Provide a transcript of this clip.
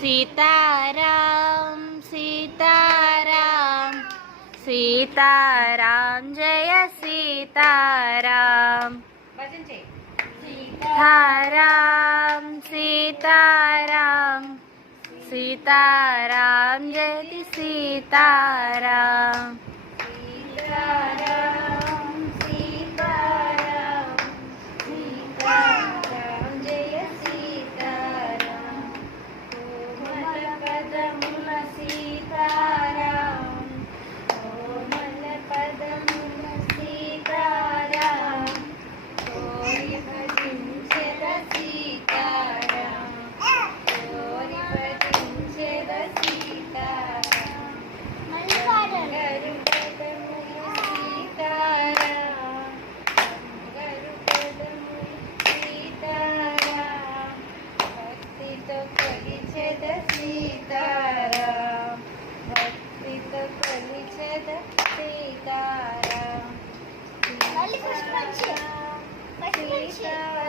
सीताराम सीताराम सीताराम जय सीताराम सीताराम सीताराम सीताराम जय सीताराम सीताराम सीताराम सीताराम जय सीताराम कोमल पदमुल सीताराम कोमल पदमुल सीताराम कोरि भजिंचेद सीताराम कोरि भजिंचेद सीताराम गरुडपदमुल सीताराम गरुडपदमुल सीताराम भक्तितो परिच्छेद सीताराम भक्तितो परिच्छेद सीताराम सीताराम